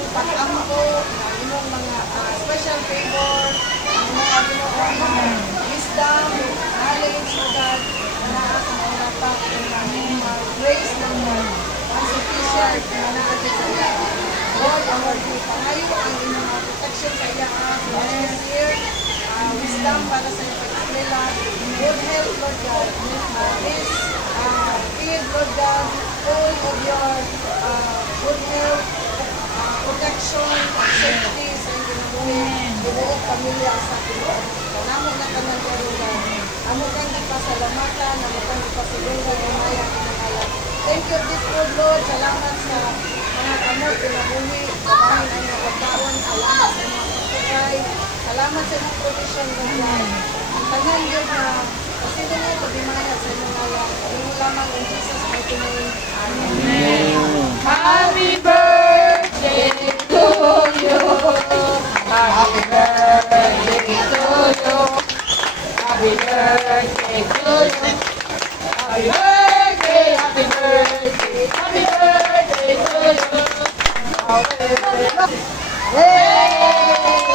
imong pag-ampo, ang imong mga special favor, ang mga wisdom, knowledge, o God, na kumulatak ng grace ng unsufficient na natin sa iya. Lord, Lord, pangayo ang imong protection sa iya this year, wisdom para sa iyong pag-eskwela, good health, Lord God, peace, feed, Lord God, all of your good health, protection, safety sa inyong buhay, ibuong pamilya sa atin, Lord. Namo na ka ng karugan. Amo kang ipasalamatan, amo kang ipasugod ng maya kinakalan. Thank you, this good Lord. Salamat sa mga kamot, pinabuhi, sa bahin ang mga pagkaon. Salamat sa mga pagkakay. Salamat sa mga provision, Lord God. Ang tanan yun na kasi doon mo pag-imaya sa inyong maya. Yung lamang in Jesus' mighty name. Amen. Happy birthday to you. Happy birthday to you. Happy birthday to you. Happy birthday, happy birthday, happy birthday to you. Happy birthday.